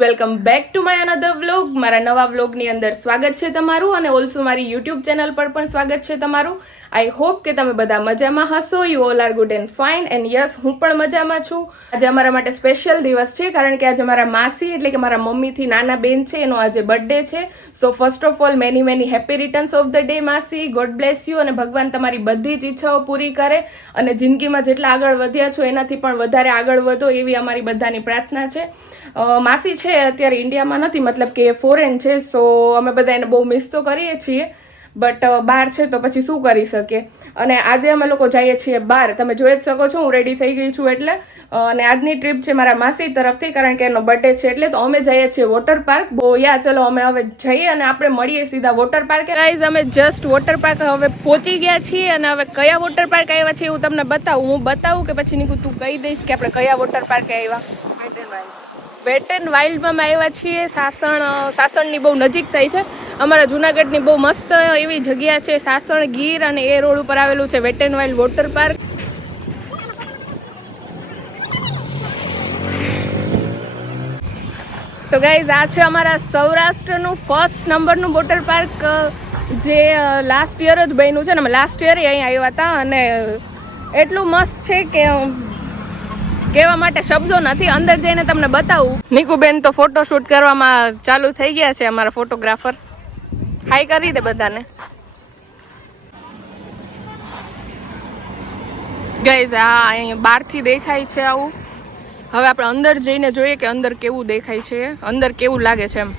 Welcome back to my another vlog. મારા નવા વ્લોગની અંદર સ્વાગત છે તમારું અને ઓલ્સો મારી યુટ્યુબ ચેનલ પર પણ સ્વાગત છે તમારું. આઈ હોપ કે તમે બધા મજામાં હશો. You all are good and fine and yes, હું પણ મજામાં છું. આજે અમારા માટે સ્પેશિયલ દિવસ છે કારણ કે આજે મારા માસી એટલે કે મારા મમ્મીથી નાના બેન છે એનો આજે બર્થડે છે. So first of all many happy returns of the day માસી. ગોડ બ્લેસ યુ અને ભગવાન તમારી બધી જ ઈચ્છાઓ પૂરી કરે અને જિંદગીમાં જેટલા આગળ વધ્યા છો એનાથી પણ વધારે આગળ વધો એવી અમારી બધાની પ્રાર્થના છે. માસી છે અત્યારે ઇન્ડિયામાં નથી, મતલબ કે ફોરેન છે. સો અમે બધા એને બહુ મિસ તો કરીએ છીએ, બટ બહાર છે તો પછી શું કરી શકીએ. અને આજે અમે લોકો જઈએ છીએ બહાર. તમે જોઈ જ શકો છો હું રેડી થઈ ગઈ છું એટલે. અને આજની ટ્રીપ છે મારા માસી તરફથી કારણ કે એનો બર્થડે છે એટલે. તો અમે જઈએ છીએ વોટર પાર્ક. બહુ યા ચલો અમે હવે જઈએ અને આપણે મળીએ સીધા વોટર પાર્ક. ગાઈઝ અમે જસ્ટ વોટર પાર્ક હવે પહોંચી ગયા છીએ અને હવે કયા વોટર પાર્ક આવ્યા છે હું તમને બતાવું. હું બતાવું કે પછી નીકળું તું કહી દઈશ કે આપણે કયા વોટર પાર્ક આવ્યા? વેટ એન્ડ વાઇલ્ડમાં આવ્યા છીએ. સાસણની બહુ નજીક થઈ છે. અમારા જુનાગઢની બહુ મસ્ત એવી જગ્યા છે સાસણ ગીર, અને એ રોડ ઉપર આવેલું છે wet and wild water park. તો ગાઈઝ આ છે અમારા સૌરાષ્ટ્રનું ફર્સ્ટ નંબરનું વોટર પાર્ક, જે લાસ્ટ યર જ બન્યું છે ને. અમે લાસ્ટ યરે અહીં આવ્યા હતા અને એટલું મસ્ત છે કે કહેવા માટે શબ્દો નથી. અંદર જઈને તમને બતાવું. નીકુબેન તો ફોટોશૂટ કરવામાં ચાલુ થઈ ગયા છે, અમારા ફોટોગ્રાફર. હાઈ કરી દે બધાને. ગાઈઝ આ અહીંયા બહારથી દેખાય છે આવું. હવે આપણે અંદર જઈને જોઈએ કે અંદર કેવું દેખાય છે, અંદર કેવું લાગે છે એમ.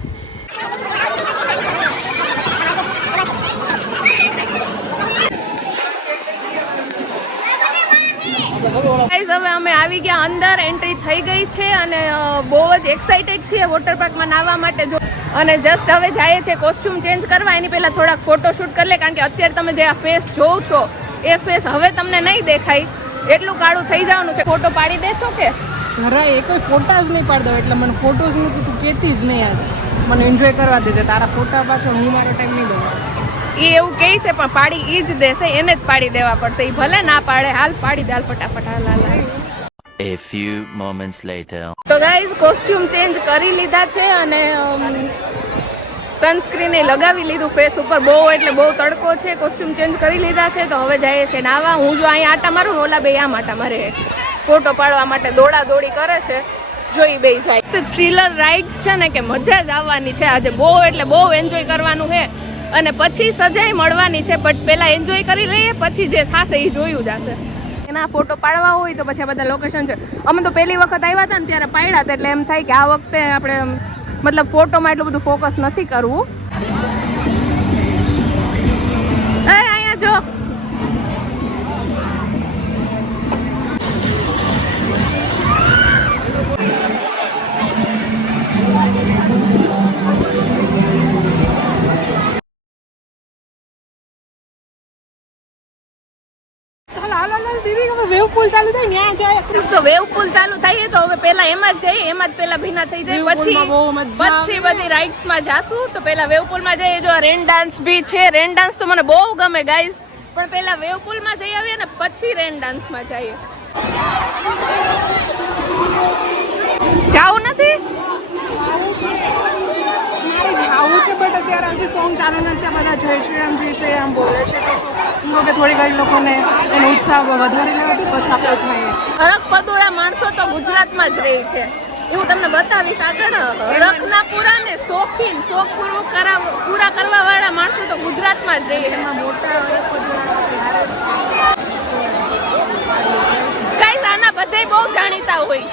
ગાઈઝ હવે અમે આવી ગયા અંદર, એન્ટ્રી થઈ ગઈ છે અને બહુ જ એક્સાઇટેડ છીએ વોટર પાર્કમાં નાહવા માટે. જો અને જસ્ટ હવે જાય છે કોસ્ટ્યુમ ચેન્જ કરવા. એની પહેલા થોડાક ફોટોશૂટ કરી લે કારણ કે અત્યારે તમે જે આ ફેસ જોવ છો એ ફેસ હવે તમને નહીં દેખાય, એટલું કાળું થઈ જવાનું છે. ફોટો પાડી દેશો કે? ઘરે એ કોઈ ફોટા જ નહીં પાડી દો એટલે મને ફોટોઝ નું તું કહેતી જ નહીં. યાર મને એન્જોય કરવા દેજે. તારા ફોટા પાછળ હું મારો ટાઈમ નહીં દઉં. એ એવું કહે છે પણ પાડી ઈ જ દેશે, એને જ પાડી દેવા પડશે. એ ભલે ના પાડે, હાલ પાડી દે, હાલ ફટાફટ, હાલ હાલ. A few moments later. તો ગાઈઝ કોસ્ટ્યુમ ચેન્જ કરી લીધા છે અને સનસ્ક્રીન એ લગાવી લીધું ફેસ ઉપર. બહુ એટલે બહુ તડકો છે. કોસ્ટ્યુમ ચેન્જ કરી લીધા છે તો હવે જઈએ છે નાવા. હું જો અહીંયા આટા મારું ને ઓલા બે આમ આટા મારે ફોટો પાડવા માટે દોડા દોડી કરે છે. જોઈ બે જાય તો થ્રિલર રાઇડ્સ છે ને કે મજા જ આવવાની છે આજે. બહુ એટલે બહુ એન્જોય કરવાનું છે અને પછી સજાઈ મળવાની છે. બટ પહેલા એન્જોય કરી લઈએ, પછી જે થશે એ જોયું જશે. એના ફોટો પાડવા હોય તો પછી આ બધા લોકેશન છે. અમે તો પહેલી વખત આવ્યા હતા ને ત્યારે પાડ્યા હતા એટલે એમ થાય કે આ વખતે આપણે મતલબ ફોટોમાં એટલું બધું ફોકસ નથી કરવું. અહીંયા જો વેવ પુલ ચાલુ થાય ત્યાં જાય તો વેવ પુલ ચાલુ થાય તો હવે પેલા એમાં જ જઈએ, એમાં જ પેલા ભીના થઈ જાય, પછી બધી રાઇડ્સ માં જાશું. તો પેલા વેવ પુલ માં જઈએ. જો રેન ડાન્સ બી છે. રેન ડાન્સ તો મને બહુ ગમે ગાઈઝ, પણ પેલા વેવ પુલ માં જઈ આવીએ ને પછી રેન ડાન્સ માં જઈએ. જાવું નથી આવું છે બટ અત્યારે હજી સોંગ ચાલુ નથી. બધા જય શ્રી રામ બોલે છે તો કે થોડી ઘણી લોકોને એનો ઉત્સાહ વધારી લેવાથી પછી આપણે જઈએ. હરખ પદોળા માણસો તો ગુજરાતમાં જ રહે છે એવું તમને બતાવીશ આગળ. હરખના પૂરા ને શોખીન શોખ પૂરા કરવા વાળા માણસો તો ગુજરાતમાં જ રહે છે. ગાઈસ આના બધાય બહુ જાણીતા હોય.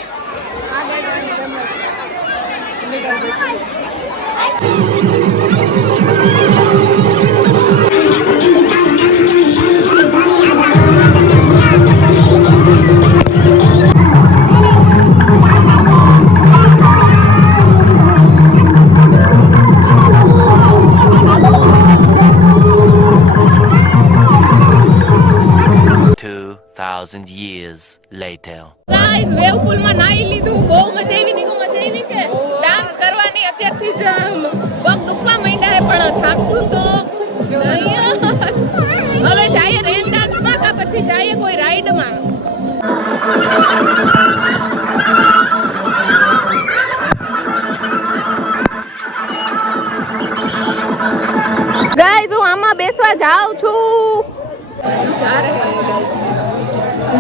2,000 years later. ગાઈસ વેવ પુલ માં નાઈ લીધું. બહુ મજા આવી. નીકુ મજા આવી કે ડાન્સ કરવાની અત્યારથી જ પગ દુખવા માંડ્યા પણ થાકશું તો હવે જઈએ રેન ડાન્સ માં કે પછી જઈએ કોઈ રાઈડ માં. ગાઈસ હું આમાં બેસવા જાઉં છું. हम जा रहे हैं गाइस.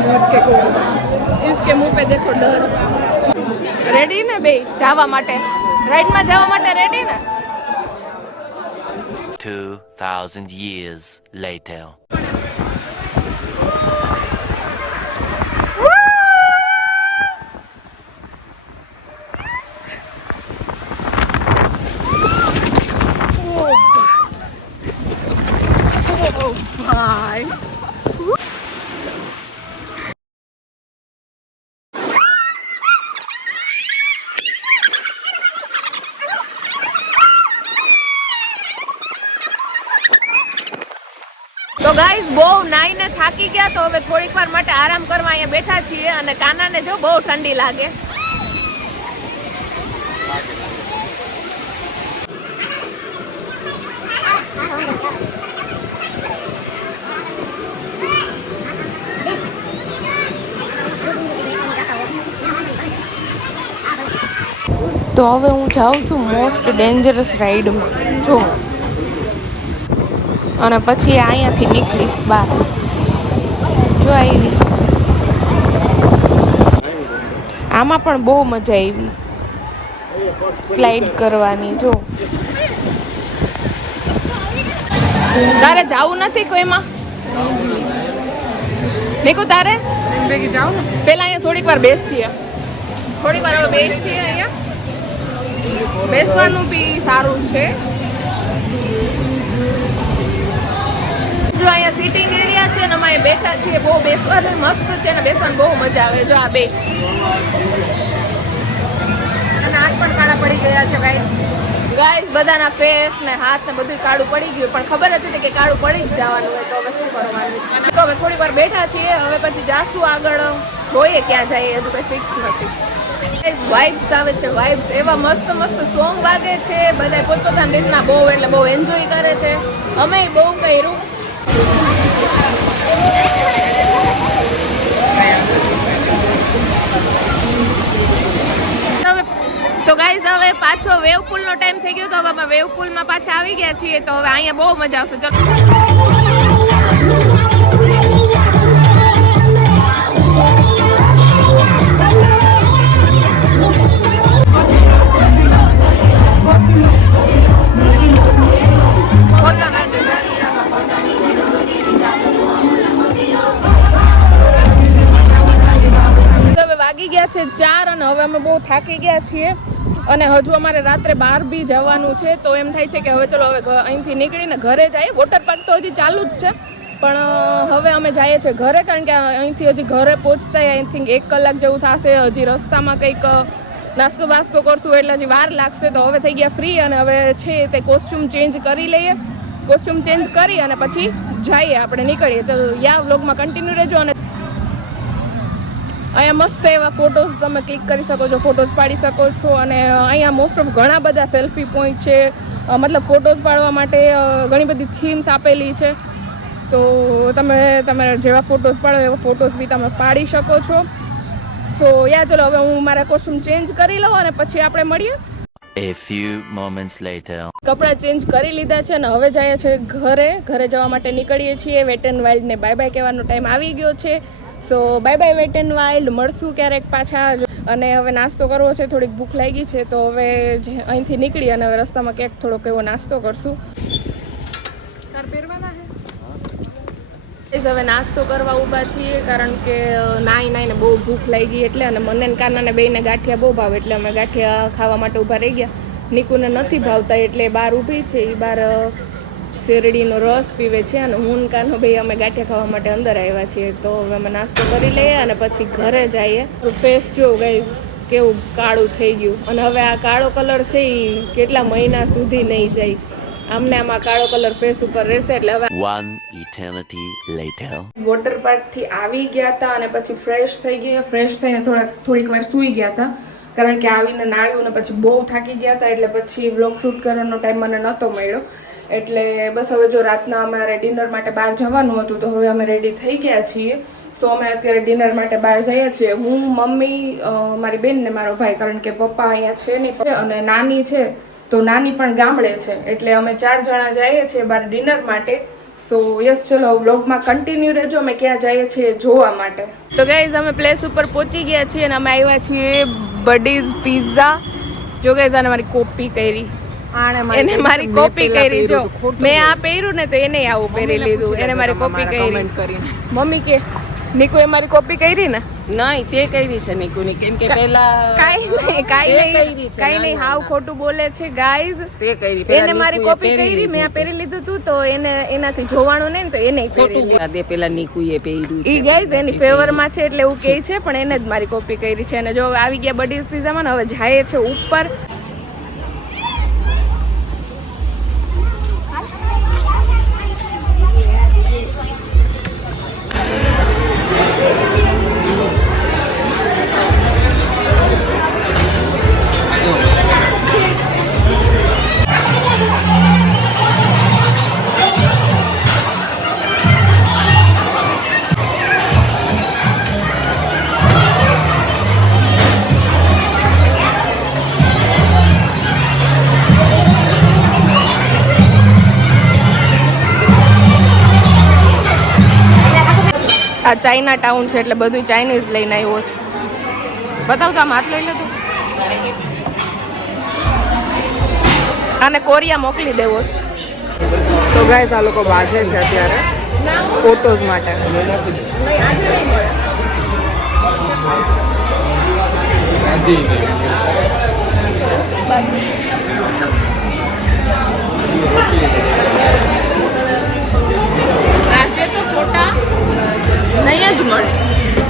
मौत के कुएं इसके मुंह पे देखो डर. रेडी ने बे जावा માટે રાઈડ માં જવા માટે રેડી ને? 2000 years later. ભાઈ તો ગાઈસ બહુ નાઈને થાકી ગયા તો હવે થોડીક વાર માટે આરામ કરવા અહીંયા બેઠા છીએ અને કાનાને જો બહુ ઠંડી લાગે. તો હવે હું જાઉં છું મોસ્ટ ડેન્જરસ રાઈડમાં જો, અને પછી અહીંયાથી નીકળીશ બહાર. જો આવી આમાં પણ બહુ મજા આવી સ્લાઇડ કરવાની. જો તારે જાવું નથી કોઈમાં? નીકુ તારે ભેગી જાઓ ને. પેલા અહીંયા થોડીક વાર બેસીએ. થોડીક વાર હવે બેસીએ. અહીંયા બેસવાનું બી સારું છે. જો અહીંયા સિટિંગ એરિયા છે ને અમે બેઠા છીએ. બહુ બેસવાનું મસ્ત છે ને બેસવાની બહુ મજા આવે. જો આ બે અને હાથ પણ કાળા પડી ગયા છે ગાઈસ બધાના ફેસ ને હાથ ને બધું કાળું પડી ગયું, પણ ખબર હતી કે કાળું પડી જ જવાનું હોય તો હવે શું કરવાનું. તો હવે થોડીક વાર બેઠા છીએ. હવે પછી જાશું આગળ, જોઈએ ક્યાં જઈએ હજુ કઈ ફિક્સ નથી. વાઇબ્સ આવે છે, વાઇબ્સ એવા મસ્ત મસ્ત સોંગ વાગે છે. બધા પોતપોતાની રીતના બહુ એટલે બહુ એન્જોય કરે છે. અમે બહુ કર્યું. તો ગાઈઝ હવે પાછો વેવ પુલનો ટાઈમ થઈ ગયો તો હવે અમે વેવ પુલમાં પાછા આવી ગયા છીએ. તો હવે અહીંયા બહુ મજા આવશે. ચલો વાગી ગયા છે 4 અને હવે અમે બહુ થાકી ગયા છીએ અને હજુ અમારે રાત્રે 12 બી જવાનું છે. તો એમ થાય છે કે હવે ચલો હવે અહીંથી નીકળીને ઘરે જઈએ. વોટર પાર્ક તો હજી ચાલુ જ છે, પણ હવે અમે જઈએ છીએ ઘરે, કારણ કે અહીંથી હજી ઘરે પહોંચતા આઈ થિંક 1 કલાક જેવું થશે. હજી રસ્તામાં કંઈક નાસ્તો બાસ્તો કરશું એટલે હજી વાર લાગશે. તો હવે થઈ ગયા ફ્રી અને હવે છે તે કોસ્ચ્યુમ ચેન્જ કરી લઈએ. કોસ્ચ્યુમ ચેન્જ કરી અને પછી જઈએ, આપણે નીકળીએ. ચલો યા વ્લોગમાં કન્ટિન્યુ રહેજો. અને અહીંયા મસ્ત એવા ફોટોઝ તમે ક્લિક કરી શકો છો, ફોટોઝ પાડી શકો છો. અને અહીંયા મોસ્ટ ઓફ ઘણા બધા સેલ્ફી પોઈન્ટ છે, મતલબ ફોટોઝ પાડવા માટે ઘણી બધી થીમ્સ આપેલી છે. તો તમે જેવા ફોટોઝ પાડો એવા ફોટોઝ બી તમે પાડી શકો છો. સો યા ચલો હવે હું મારા કોસ્ચ્યુમ ચેન્જ કરી લઉં અને પછી આપણે મળીએ. A few moments later. કપડાં ચેન્જ કરી લીધા છે અને હવે જઈએ છીએ ઘરે જવા માટે નીકળીએ છીએ. વેટ એન્ડ વાઇલ્ડને બાય બાય કહેવાનો ટાઈમ આવી ગયો છે. So bye bye Wet and Wild, મળશું ક્યારેક પાછા. અને હવે નાસ્તો કરવો છે, થોડીક ભૂખ લાગી છે. તો હવે અહીંથી નીકળી અને હવે રસ્તામાં ક્યાંક થોડોક એવો નાસ્તો કરશું. હવે નાસ્તો કરવા ઊભા છીએ, કારણ કે નાઈને બહુ ભૂખ લાગી એટલે. અને મને ને કાનાને બેયને ગાંઠિયા બહુ ભાવે એટલે અમે ગાંઠિયા ખાવા માટે ઊભા રહી ગયા. નીકુને નથી ભાવતા એટલે બહાર ઊભી છે. એ બહાર શેરડીનો રસ પીવે છે અને હું ને કાનો ભાઈ અમે ગાંઠિયા ખાવા માટે અંદર આવ્યા છીએ. તો હવે અમે નાસ્તો કરી લઈએ અને પછી ઘરે જઈએ. ફેસ જો ગાઈઝ કેવું કાળું થઈ ગયું, અને હવે આ કાળો કલર છે એ કેટલા મહિના સુધી નહીં જાય. આમને આમાં કાળો કલર ફેસ ઉપર રહેશે. એટલે હવે One eternity later. Water park થી આવી ગયા હતા અને પછી ફ્રેશ થઈ ગયા. ફ્રેશ થઈને થોડીક વાર સૂઈ ગયા હતા, કારણ કે આવીને નાહ્યું ને પછી બહુ થાકી ગયા હતા. એટલે પછી વ્લોગ શૂટ કરવાનો ટાઈમ મને નહોતો મળ્યો. એટલે બસ હવે જો રાતના અમારે ડિનર માટે બહાર જવાનું હતું તો હવે અમે રેડી થઈ ગયા છીએ. સો અમે અત્યારે ડિનર માટે બહાર જઈએ છીએ. હું, મમ્મી, મારી બેન ને મારો ભાઈ, કારણ કે પપ્પા અહીંયા છે નહીં અને નાની છે તો નાની પણ ગામડે છે, એટલે અમે 4 જણા જઈએ છીએ બહાર ડિનર માટે. સો યસ, ચલો વ્લોગમાં કન્ટિન્યુ રહેજો, અમે ક્યાં જઈએ છીએ જોવા માટે. તો ગાઈઝ અમે પ્લેસ ઉપર પહોંચી ગયા છીએ અને અમે આવ્યા છીએ બડીઝ પિઝા. જો ગાઈઝ આને મારી કોપી કરી, એને મારી કોપી કરી. જો મેં આ પહેર્યું ને તો એને આવું પહેરી લીધું, એને મારી કોપી કરી. મમ્મી કે નીકુ એ મારી કોપી કરી ને? નહીં, તે કરી છે નીકુની, કેમ કે પહેલા કાઈ નહીં, હાવ ખોટું બોલે છે ગાઈઝ. તે કરી, એને મારી કોપી કરી, મેં પહેરી લીધું તું તો એને એનાથી જોવાનું નહીં તો એને પહેરી લીધું. દે પેલા નીકુએ પહેર્યું ઈ ગાઈઝ એની ફેવરમાં છે એટલે એવું કહે છે, પણ એને જ મારી કોપી કરી છે. અને જો આવી ગયા બડીઝ પિઝામાં ને હવે જાય છે ઉપર. આ ચાઇના ટાઉન છે એટલે બધું ચાઇનીઝ લઈને આવ્યો છે. બતાવ તો આમ હાથ લઈ લેતો. આને કોરિયા મોકલી દેવો છે. તો ગાઈસ આ લોકો બાજે છે અત્યારે ફોટોઝ માટે. નહીં, આજે નહીં મળે. આજે તો ફોટા નહીં જ મળે,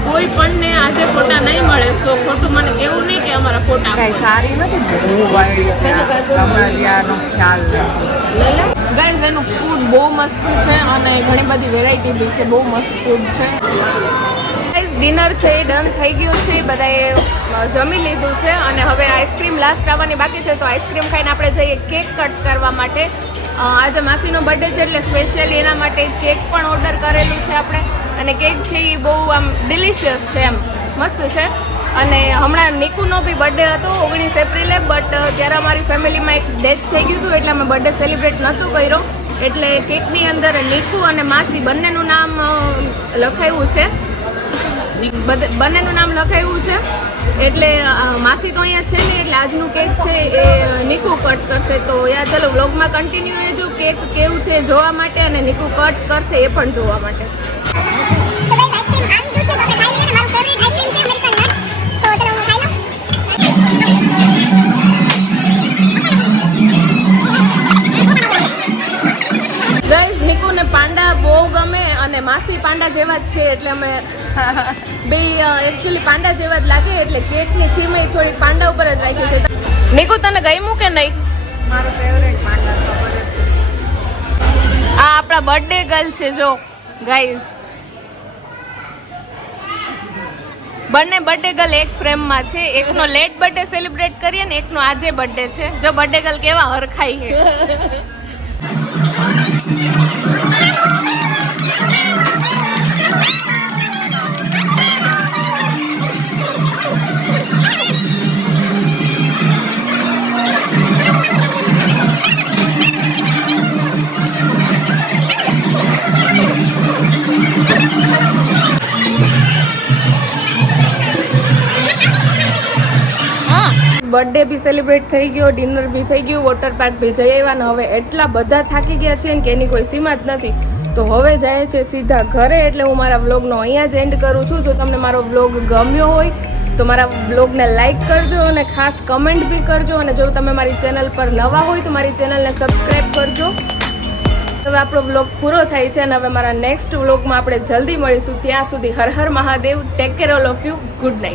કોઈ પણ ને આજે ફોટા નહીં મળે. સો ખોટું મને કેવું નહીં કે અમારા ફોટા કઈ સારી નથી, હું વાળી છે હમણાં યારનો ખ્યાલ લઈ લે. ગાઈઝ એનું ફૂડ બહુ મસ્ત છે અને ઘણી બધી વેરાયટી બી છે, બહુ મસ્ત ફૂડ છે. ગાઈઝ ડિનર છે એ ડન થઈ ગયું છે, બધાએ જમી લીધું છે અને હવે આઈસ્ક્રીમ લાસ્ટ આવવાની બાકી છે. તો આઈસ્ક્રીમ ખાઈને આપણે જઈએ કેક કટ કરવા માટે. આજે માસીનો બર્થડે છે એટલે સ્પેશિયલી એના માટે કેક પણ ઓર્ડર કરેલું છે આપણે. અને કેક છે એ બહુ આમ ડિલિશિયસ છે, એમ મસ્ત છે. અને હમણાં નિકુનો બી બર્થડે હતો 19 એપ્રિલે, બટ ત્યારે અમારી ફેમિલીમાં એક ડેથ થઈ ગયું હતું એટલે અમે બર્થડે સેલિબ્રેટ નહોતું કર્યો. એટલે કેકની અંદર નિકુ અને માસી બંનેનું નામ લખાયું છે, બંનેનું નામ લખાયું છે. એટલે માસી તો અહીંયા છે ને, એટલે આજનું કેક છે એ નિકુ કટ કરશે. તો યાર ચલો વ્લોગમાં કન્ટિન્યુ રહેજો, કેક કેવું છે જોવા માટે અને નિકુ કટ કરશે એ પણ જોવા માટે. ગાઈઝ નિકુને પાંડા બહુ ગમે અને માસી પાંડા જેવા જ છે, એટલે અમે બે એકચ્યુઅલી પાંડા જેવા જ લાગે, એટલે કેકની થીમ એ થોડી પાંડા ઉપર જ રાખી છે. નિકુ તને ગમ્યું કે નહીં? મારો ફેવરેટ પાંડા. આ આપણા બર્થડે ગર્લ છે જો ગાઈઝ. બંને બર્થડે ગર્લ એક ફ્રેમમાં છે, એકનો લેટ બર્થડે સેલિબ્રેટ કરીએ ને એકનો આજે બર્થડે છે. જો બર્થડે ગર્લ કેવા હરખાઈ છે. બર્થડે બી સેલિબ્રેટ થઈ ગયો, ડિનર બી થઈ ગયું, વોટર પાર્ક બી જઈ આવ્યા ને હવે એટલા બધા થાકી ગયા છે ને કે એની કોઈ સીમા જ નથી. તો હવે જાય છે સીધા ઘરે. એટલે હું મારા વ્લોગનો અહીંયા જ એન્ડ કરું છું. જો તમને મારો વ્લોગ ગમ્યો હોય તો મારા વ્લોગને લાઈક કરજો અને ખાસ કમેન્ટ બી કરજો. અને જો તમે મારી ચેનલ પર નવા હોય તો મારી ચેનલને સબસ્ક્રાઈબ કરજો. હવે આપણો વ્લોગ પૂરો થાય છે અને હવે મારા નેક્સ્ટ વ્લોગમાં આપણે જલ્દી મળીશું. ત્યાં સુધી હર હર Mahadev. Take care all of you. Good night.